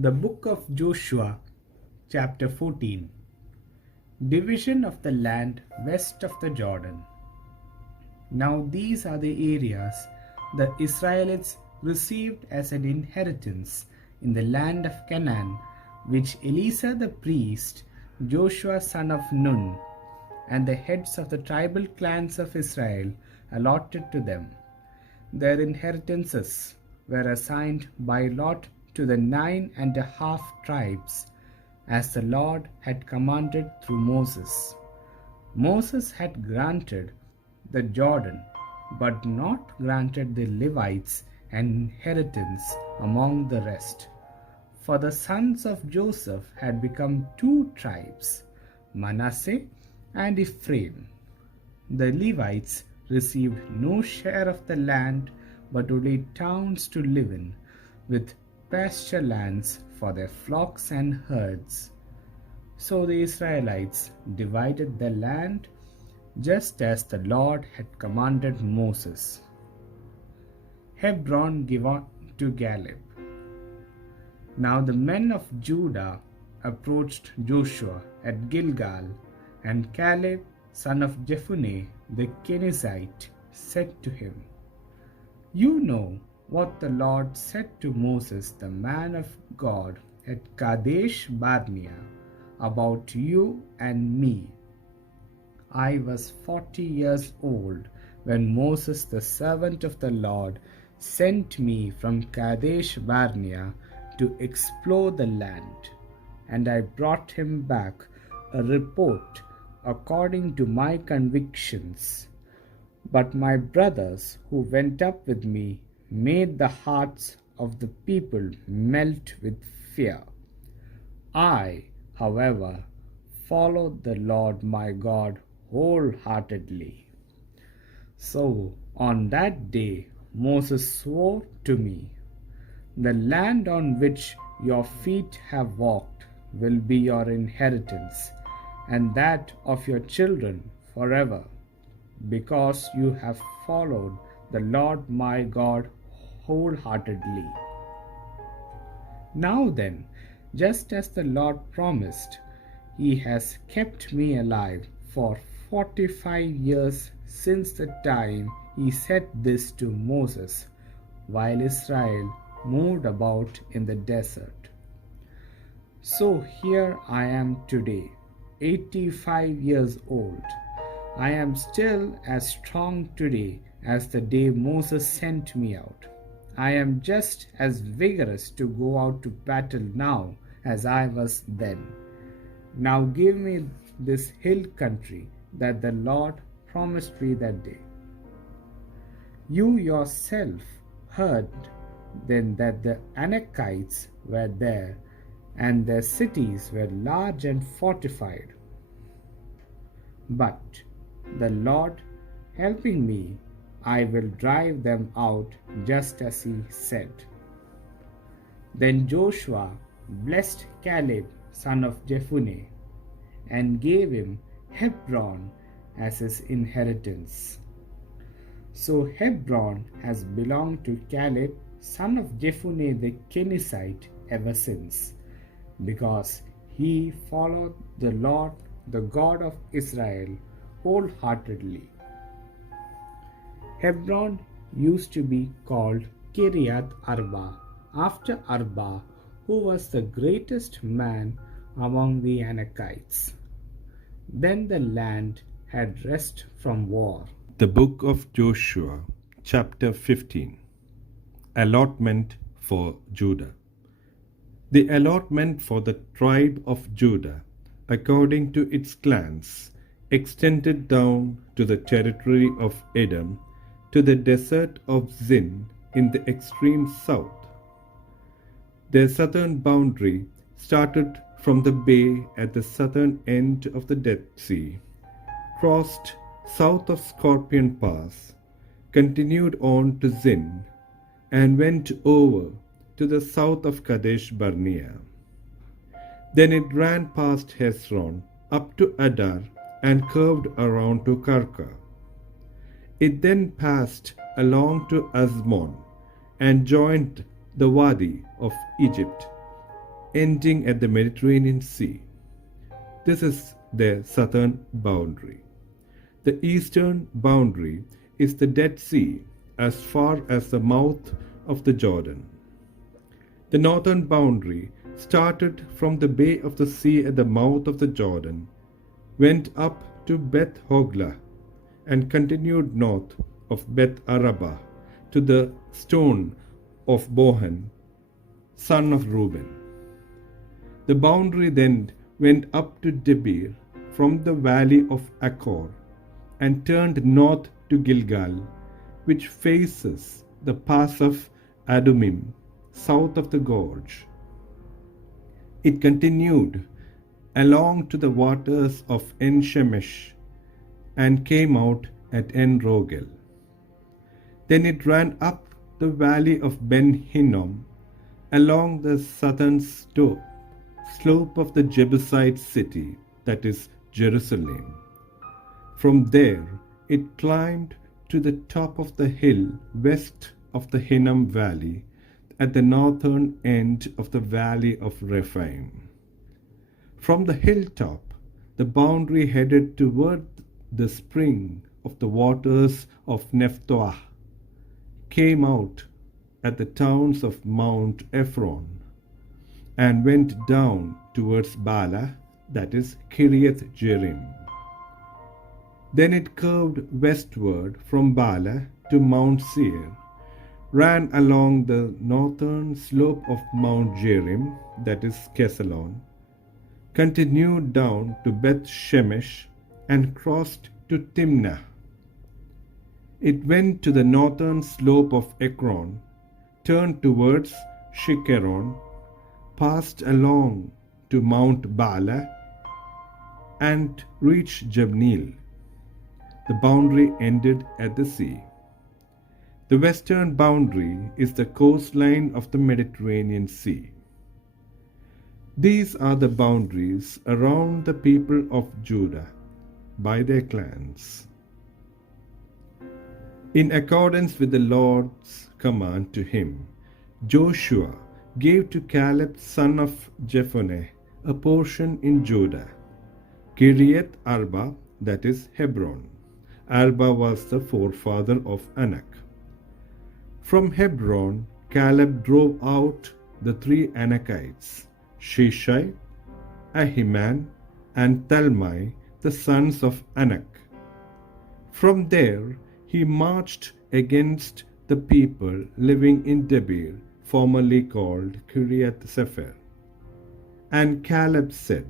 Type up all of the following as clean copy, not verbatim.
The Book of Joshua, chapter 14. Division of the land west of the Jordan. Now these are the areas the Israelites received as an inheritance in the land of Canaan, which Eleazar the priest, Joshua son of Nun, and the heads of the tribal clans of Israel allotted to them. Their inheritances were assigned by lot to the 9.5 tribes, as the Lord had commanded through Moses. Moses had granted the Jordan, but not granted the Levites an inheritance among the rest. For the sons of Joseph had become 2 tribes, Manasseh and Ephraim. The Levites received no share of the land, but only towns to live in, with pasture lands for their flocks and herds. So the Israelites divided the land just as the Lord had commanded Moses. Hebron given to Caleb. Now the men of Judah approached Joshua at Gilgal, and Caleb, son of Jephunneh the Kenizzite, said to him, "You know what the Lord said to Moses, the man of God, at Kadesh Barnea, about you and me. I was 40 years old when Moses, the servant of the Lord, sent me from Kadesh Barnea to explore the land, and I brought him back a report according to my convictions. But my brothers who went up with me made the hearts of the people melt with fear. I, however, followed the Lord my God wholeheartedly." So on that day Moses swore to me, "The land on which your feet have walked will be your inheritance, and that of your children forever, because you have followed the Lord my God wholeheartedly." Now then, just as the Lord promised, He has kept me alive for 45 years since the time He said this to Moses, while Israel moved about in the desert. So here I am today, 85 years old. I am still as strong today as the day Moses sent me out. I am just as vigorous to go out to battle now as I was then. Now give me this hill country that the Lord promised me that day. You yourself heard then that the Anakites were there, and their cities were large and fortified. But the Lord helping me, I will drive them out just as He said. Then Joshua blessed Caleb, son of Jephunneh, and gave him Hebron as his inheritance. So Hebron has belonged to Caleb, son of Jephunneh the Kenizzite, ever since, because he followed the Lord, the God of Israel, wholeheartedly. Hebron used to be called Kiriath Arba, after Arba, who was the greatest man among the Anakites. Then the land had rest from war. The Book of Joshua, chapter 15. Allotment for Judah. The allotment for the tribe of Judah, according to its clans, extended down to the territory of Edom, to the desert of Zin in the extreme south. Their southern boundary started from the bay at the southern end of the Dead Sea, crossed south of Scorpion Pass, continued on to Zin, and went over to the south of Kadesh Barnea. Then it ran past Hezron up to Adar and curved around to Karka. It then passed along to Azmon and joined the Wadi of Egypt ending at the Mediterranean Sea. This is their southern boundary. The eastern boundary is the Dead Sea as far as the mouth of the Jordan. The northern boundary started from the bay of the sea at the mouth of the Jordan, went up to Beth Hogla, and continued north of Beth Arabah to the stone of Bohan, son of Reuben. The boundary then went up to Debir from the valley of Achor and turned north to Gilgal, which faces the pass of Adumim, south of the gorge. It continued along to the waters of En Shemesh and came out at En Rogel. Then it ran up the valley of Ben Hinnom along the southern slope of the Jebusite city, that is Jerusalem. From there it climbed to the top of the hill west of the Hinnom valley at the northern end of the valley of Rephaim. From the hilltop, the boundary headed toward the spring of the waters of Nephtoah, came out at the towns of Mount Ephron, and went down towards Bala, that is Kiriath Jearim. Then it curved westward from Bala to Mount Seir, ran along the northern slope of Mount Jearim, that is Kesalon, continued down to Beth Shemesh, and crossed to Timnah. It went to the northern slope of Ekron, turned towards Shikeron, passed along to Mount Bala, and reached Jabneel. The boundary ended at the sea. The western boundary is the coastline of the Mediterranean Sea. These are the boundaries around the people of Judah by their clans. In accordance with the Lord's command to him, Joshua gave to Caleb son of Jephunneh a portion in Judah, Kiriath Arba, that is Hebron. Arba was the forefather of Anak. From Hebron, Caleb drove out the 3 Anakites, Sheshai, Ahiman, and Talmai, the sons of Anak. From there, he marched against the people living in Debir, formerly called Kiriath Sepher. And Caleb said,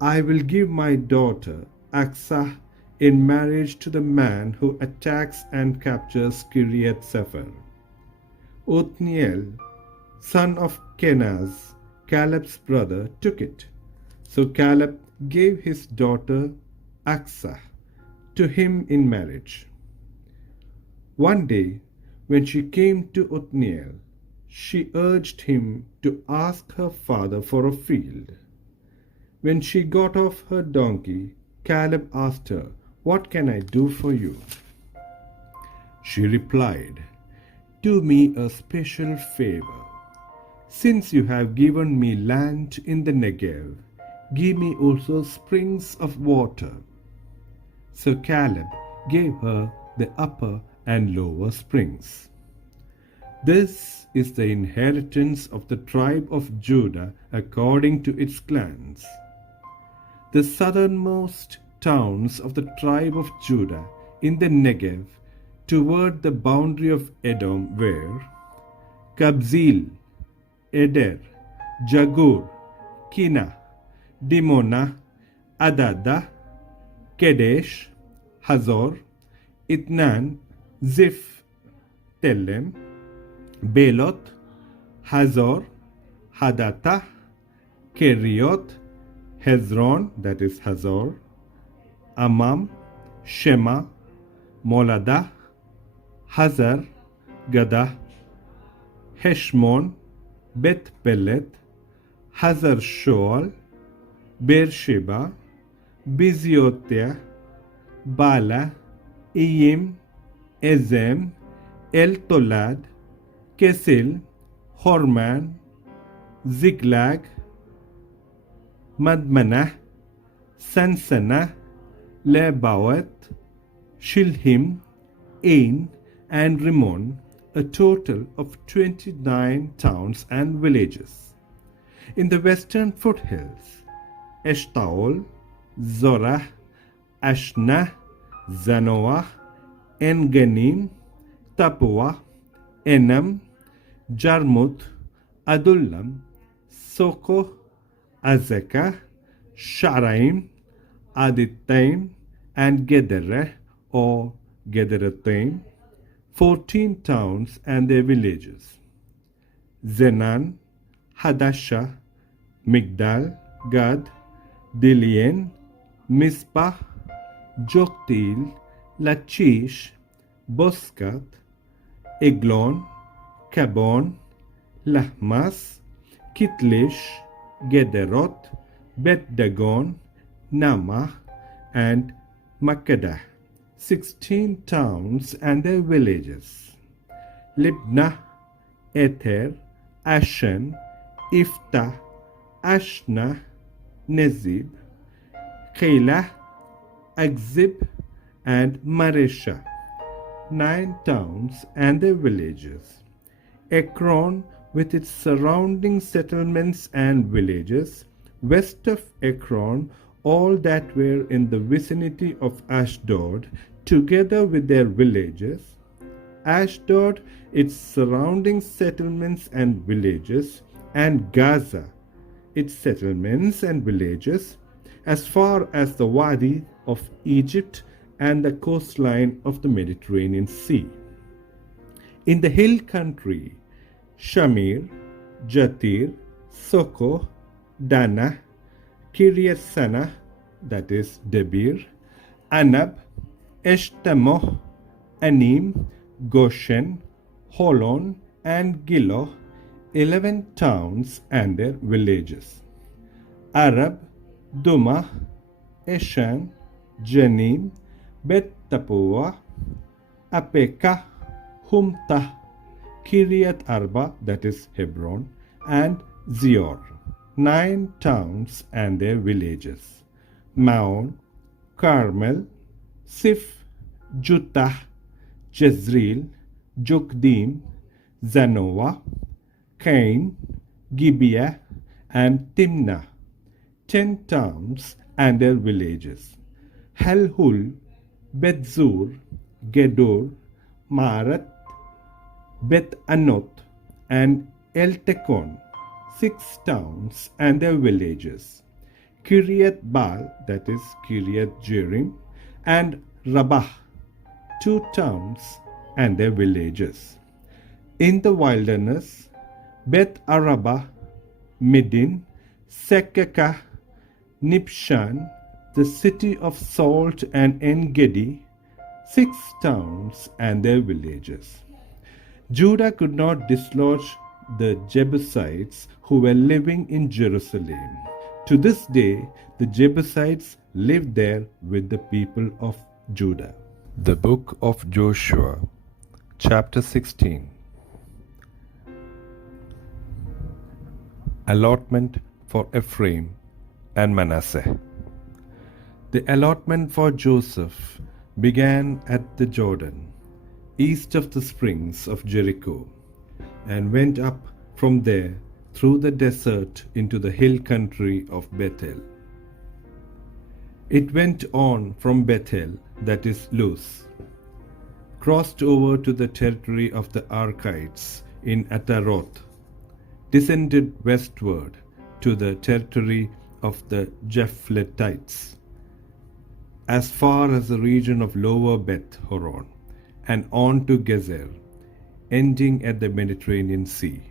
I will give my daughter Aksah in marriage to the man who attacks and captures Kiriath Sepher. Othniel, son of Kenaz, Caleb's brother, took it. So Caleb gave his daughter Aksah to him in marriage. One day, when she came to Othniel, she urged him to ask her father for a field. When she got off her donkey, Caleb asked her, What can I do for you? She replied, Do me a special favor. Since you have given me land in the Negev, give me also springs of water. So Caleb gave her the upper and lower springs. This is the inheritance of the tribe of Judah according to its clans. The southernmost towns of the tribe of Judah in the Negev toward the boundary of Edom were Kabzeel, Eder, Jagur, Kina, Dimona, Adada, Kedesh, Hazor, Itnan, Ziph, Telem, Beloth, Hazor, Hadattah, Kerioth, Hezron, that is Hazor, Amam, Shema, Moladah, Hazar, Gadah, Heshmon, Beth Peleth, Hazar Shoal, Beersheba, Biziothia, Bala, Iyim, Ezem, El Tolad, Kesil, Horman, Ziklag, Madmanah, Sansana, Lebaoth, Shilhim, Ain, and Rimmon, a total of 29 towns and villages. In the western foothills, Eshtaol, Zorah, Ashna, Zanoah, En-Ganim, Tapua, Enam, Jarmuth, Adullam, Soko, Azekah, Sharaim, Aditaim, and Gederah or Gederathaim, 14 towns and their villages. Zenan, Hadashah, Migdal, Gad, Dilian, Mizpah, Joktil, Lachish, Boskat, Eglon, Kabon, Lahmas, Kitlish, Gederoth, Bet-Dagon, Namah, and Makkedah, 16 towns and their villages. Libnah, Ether, Ashan, Iftah, Ashna, Nezib, Keilah, Akzib, and Maresha, 9 towns and their villages. Ekron with its surrounding settlements and villages. West of Ekron, all that were in the vicinity of Ashdod, together with their villages. Ashdod, its surrounding settlements and villages, and Gaza, its settlements and villages, as far as the Wadi of Egypt and the coastline of the Mediterranean Sea. In the hill country, Shamir, Jatir, Soko, Dana, Kiryat Sana, that is Debir, Anab, Eshtemoh, Anim, Goshen, Holon, and Gilo, 11 towns and their villages. Arab, Duma, Eshan, Janim, Bet Tapua, Apekah, Humtah, Kiryat Arba, that is Hebron, and Zior, 9 towns and their villages. Maon, Carmel, Sif, Jutah, Jezreel, Jokdim, Zanoah, Cain, Gibeah, and Timnah, 10 towns and their villages. Halhul, Bethzur, Gedor, Maarat, Beth Anoth, and Eltekon, 6 towns and their villages. Kiryat Baal, that is Kiryat Jearim, and Rabbah, 2 towns and their villages. In the wilderness, Beth Arabah, Midin, Sekekah, Nibshan, the city of salt, and En-Gedi, 6 towns and their villages. Judah could not dislodge the Jebusites who were living in Jerusalem. To this day, the Jebusites live there with the people of Judah. The book of Joshua, chapter 16. Allotment for Ephraim and Manasseh. The allotment for Joseph began at the Jordan, east of the springs of Jericho, and went up from there through the desert into the hill country of Bethel. It went on from Bethel, that is Luz, crossed over to the territory of the Archites in Ataroth, descended westward to the territory of the Japhletites, as far as the region of Lower Beth Horon, and on to Gezer, ending at the Mediterranean Sea.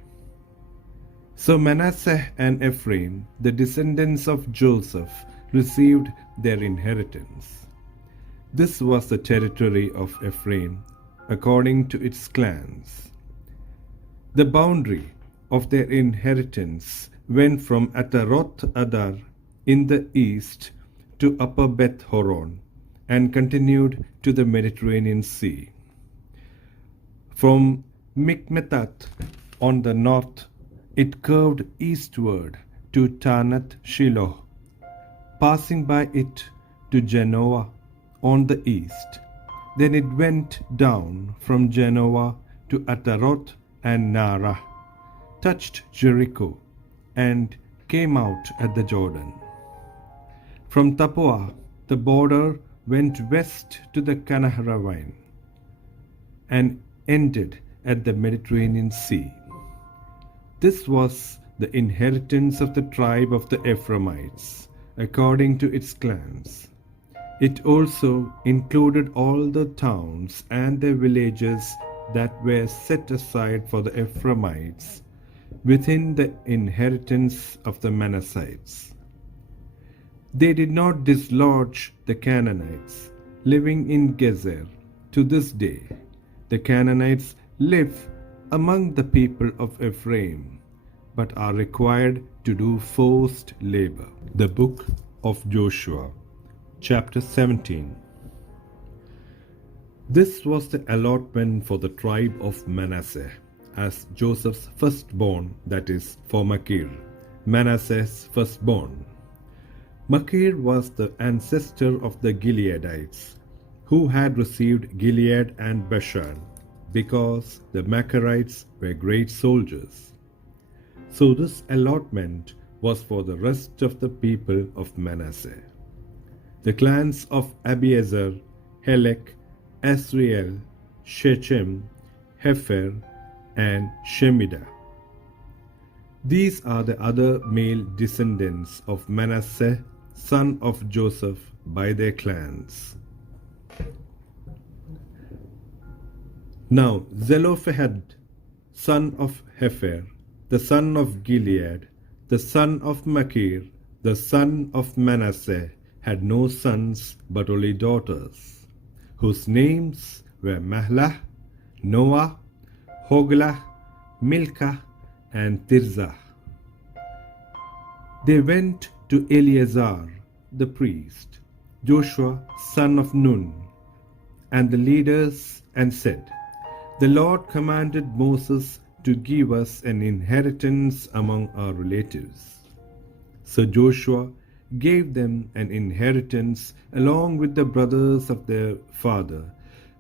So Manasseh and Ephraim, the descendants of Joseph, received their inheritance. This was the territory of Ephraim, according to its clans. The boundary of their inheritance went from Ataroth Adar in the east to Upper Beth Horon, and continued to the Mediterranean Sea. From Mikmethath on the north It curved eastward to Tanath Shiloh, passing by it to Genoa on the east. Then it went down from Genoa to Ataroth and Nara, touched Jericho, and came out at the Jordan. From Tapua, the border went west to the Kanah ravine and ended at the Mediterranean Sea. This was the inheritance of the tribe of the Ephraimites, according to its clans. It also included all the towns and their villages that were set aside for the Ephraimites within the inheritance of the Manassites. They did not dislodge the Canaanites living in Gezer. To this day, the Canaanites live among the people of Ephraim, but are required to do forced labor. The Book of Joshua, chapter 17. This was the allotment for the tribe of Manasseh, as Joseph's firstborn, that is, for Machir, Manasseh's firstborn. Machir was the ancestor of the Gileadites, who had received Gilead and Bashan, because the Machirites were great soldiers. So this allotment was for the rest of the people of Manasseh. The clans of Abiezer, Helek, Asriel, Shechem, Hefer, and Shemidah. These are the other male descendants of Manasseh, son of Joseph, by their clans. Now Zelophehad, son of Hefer, the son of Gilead, the son of Machir, the son of Manasseh, had no sons but only daughters, whose names were Mahlah, Noah, Hoglah, Milcah, and Tirzah. They went to Eleazar the priest, Joshua son of Nun, and the leaders, and said, "The Lord commanded Moses to give us an inheritance among our relatives." So Joshua gave them an inheritance along with the brothers of their father,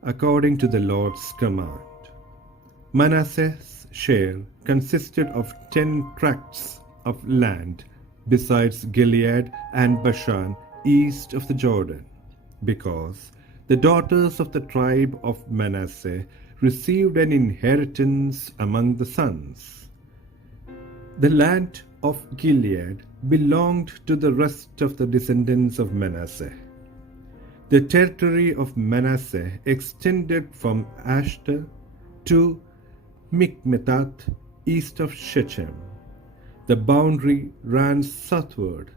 according to the Lord's command. Manasseh's share consisted of 10 tracts of land, besides Gilead and Bashan east of the Jordan, because the daughters of the tribe of Manasseh received an inheritance among the sons. The land of Gilead belonged to the rest of the descendants of Manasseh. The territory of Manasseh extended from Ashtar to Mikmethath east of Shechem. The boundary ran southward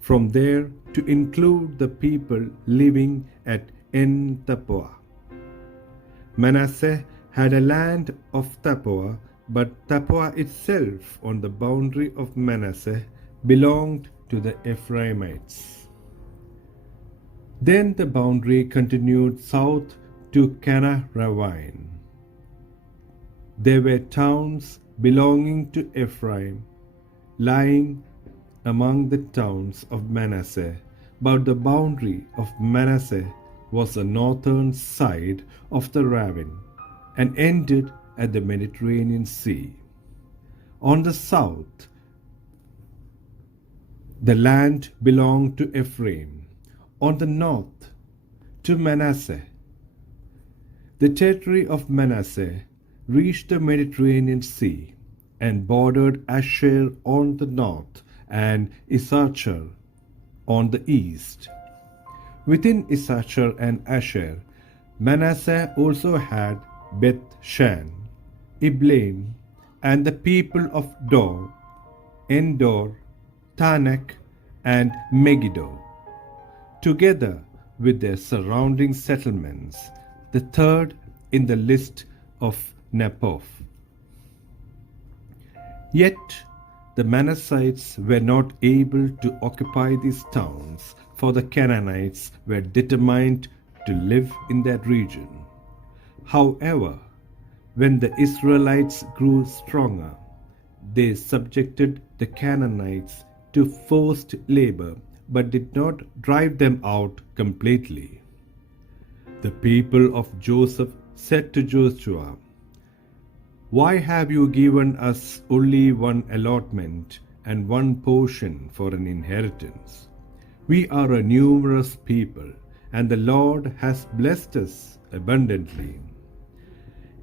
from there to include the people living at En Tapua. Manasseh had a land of Tapua, but Tapua itself on the boundary of Manasseh belonged to the Ephraimites. Then the boundary continued south to Kanah ravine. There were towns belonging to Ephraim, lying among the towns of Manasseh, but the boundary of Manasseh was the northern side of the ravine and ended at the Mediterranean Sea. On the south, the land belonged to Ephraim, on the north to Manasseh. The territory of Manasseh reached the Mediterranean Sea and bordered Asher on the north and Issachar on the east. Within Issachar and Asher, Manasseh also had Beth Shan, Ibleam, and the people of Dor, Endor, Tanak, and Megiddo, together with their surrounding settlements, the third in the list of Napoph. Yet the Manassites were not able to occupy these towns, for the Canaanites were determined to live in that region. However, when the Israelites grew stronger, They subjected the Canaanites to forced labor, but did not drive them out completely. The people of Joseph said to Joshua, "Why have you given us only one allotment and one portion for an inheritance? We are a numerous people, and the Lord has blessed us abundantly."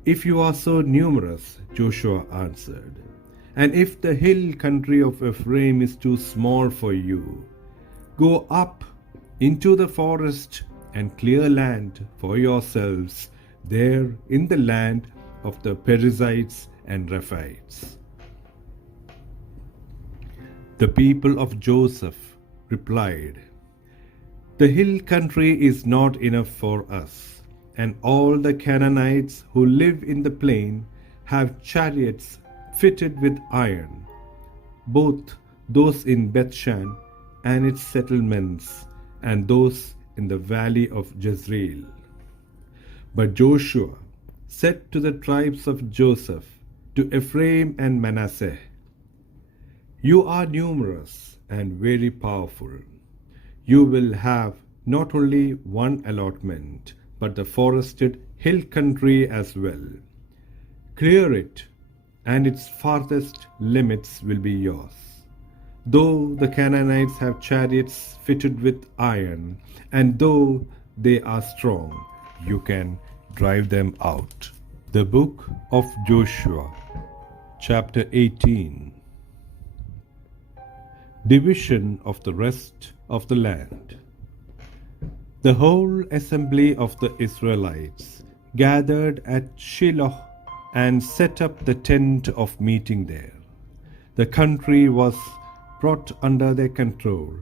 "If you are so numerous," Joshua answered, "and if the hill country of Ephraim is too small for you, go up into the forest and clear land for yourselves there in the land of the Perizzites and Rephaites." The people of Joseph replied, "The hill country is not enough for us, and all the Canaanites who live in the plain have chariots fitted with iron, both those in Bethshan and its settlements, and those in the valley of Jezreel." But Joshua said to the tribes of Joseph, to Ephraim and Manasseh, "You are numerous and very powerful. You will have not only one allotment, but the forested hill country as well. Clear it, and its farthest limits will be yours. Though the Canaanites have chariots fitted with iron, and though they are strong, you can drive them out." The book of Joshua, chapter 18. Division of the rest of the land. The whole assembly of the Israelites gathered at Shiloh and set up the tent of meeting there. The country was brought under their control,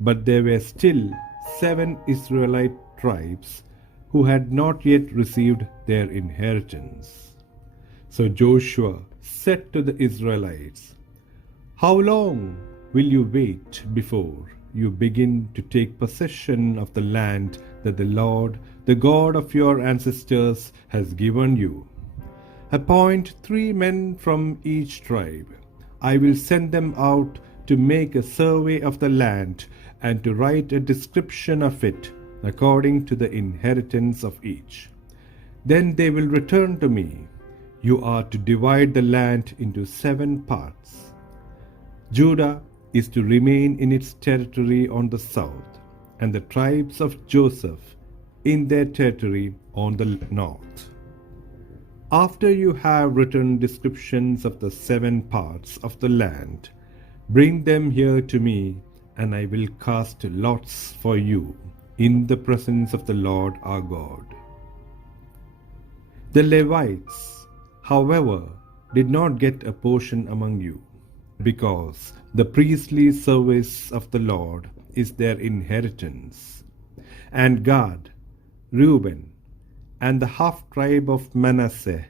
but there were still 7 Israelite tribes who had not yet received their inheritance. So Joshua said to the Israelites, "How long will you wait before you begin to take possession of the land that the Lord, the God of your ancestors, has given you? Appoint 3 men from each tribe. I will send them out to make a survey of the land and to write a description of it according to the inheritance of each. Then they will return to me. You are to divide the land into 7 parts. Judah is to remain in its territory on the south, and the tribes of Joseph in their territory on the north. After you have written descriptions of the 7 parts of the land, bring them here to me, and I will cast lots for you in the presence of the Lord our God." The Levites, however, did not get a portion among you, because the priestly service of the Lord is their inheritance. And Gad, Reuben, and the half-tribe of Manasseh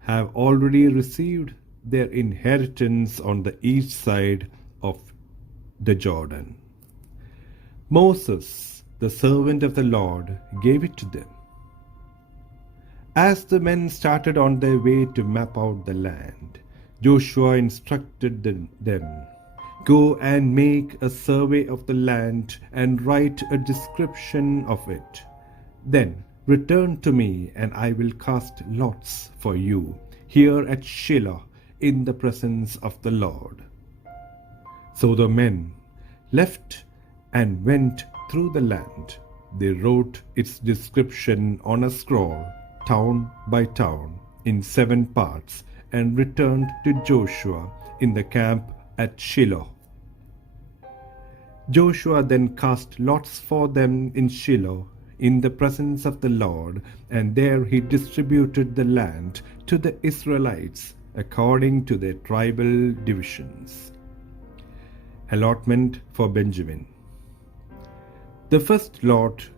have already received their inheritance on the east side of the Jordan. Moses, the servant of the Lord, gave it to them. As the men started on their way to map out the land, Joshua instructed them, "Go and make a survey of the land and write a description of it. Then return to me, and I will cast lots for you here at Shiloh in the presence of the Lord." So the men left and went through the land. They wrote its description on a scroll, town by town, in 7 parts, and returned to Joshua in the camp at Shiloh. Joshua then cast lots for them in Shiloh in the presence of the Lord, and there he distributed the land to the Israelites according to their tribal divisions. Allotment for Benjamin. The first lot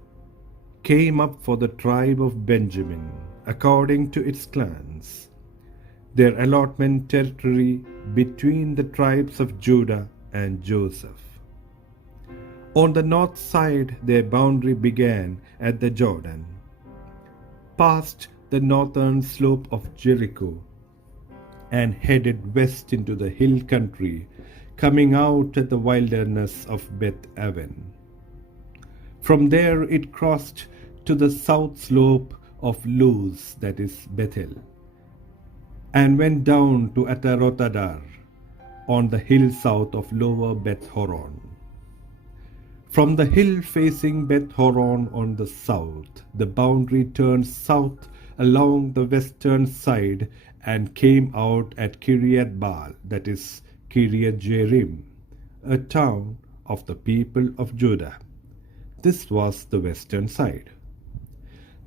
came up for the tribe of Benjamin according to its clans. Their allotment territory between the tribes of Judah and Joseph. On the north side, their boundary began at the Jordan, past the northern slope of Jericho, and headed west into the hill country, coming out at the wilderness of Beth Aven. From there it crossed to the south slope of Luz, that is Bethel, and went down to Atarotadar on the hill south of Lower Beth Horon. From the hill facing Beth Horon on the south, the boundary turned south along the western side and came out at Kiryat Baal, that is Kiryat Jearim, a town of the people of Judah. This was the western side.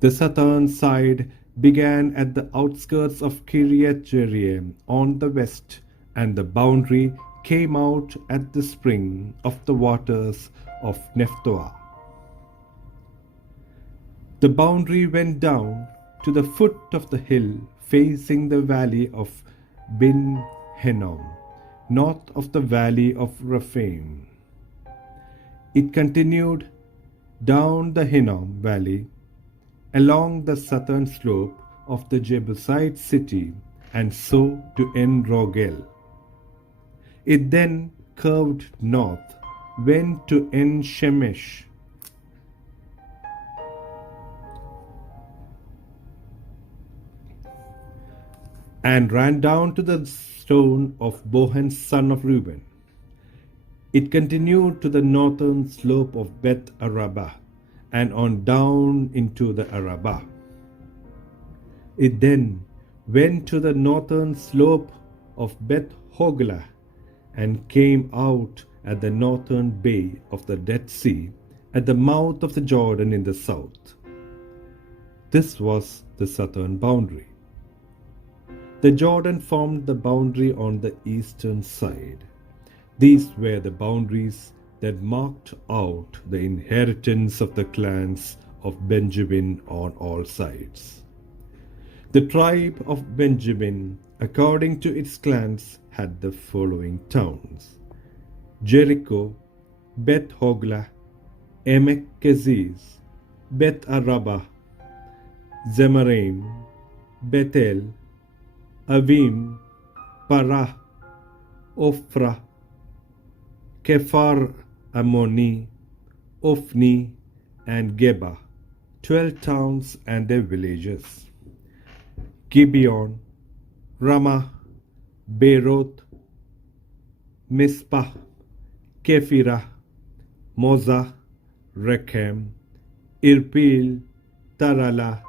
The southern side began at the outskirts of Kiryat Jearim on the west, and the boundary came out at the spring of the waters of Nephtoah. The boundary went down to the foot of the hill facing the valley of Ben Hinnom, north of the valley of Rephaim. It continued down the Hinnom valley along the southern slope of the Jebusite city and so to En Rogel. It then curved north, went to En Shemesh, and ran down to the stone of Bohan son of Reuben. It continued to the northern slope of Beth Arabah and on down into the Arabah. It then went to the northern slope of Beth Hoglah and came out at the northern bay of the Dead Sea at the mouth of the Jordan in the south. This was the southern boundary. The Jordan formed the boundary on the eastern side. These were the boundaries that marked out the inheritance of the clans of Benjamin on all sides. The tribe of Benjamin, according to its clans, had the following towns: Jericho, Beth Hoglah, Emek Keziz, Beth Arabah, Zemaraim, Bethel, Avim, Parah, Ophrah, Kephar Ammoni, Ophni, and Geba, 12 towns and their villages. Gibeon, Ramah, Beeroth, Mizpah, Kephirah, Moza, Rechem, Irpil, Tarala,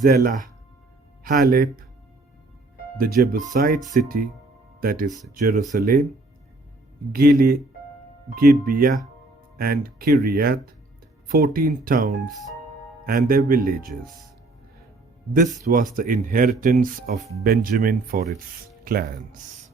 Zelah, Halep, the Jebusite city, that is Jerusalem, Gibeah, and Kiryat, 14 towns and their villages. This was the inheritance of Benjamin for its clans.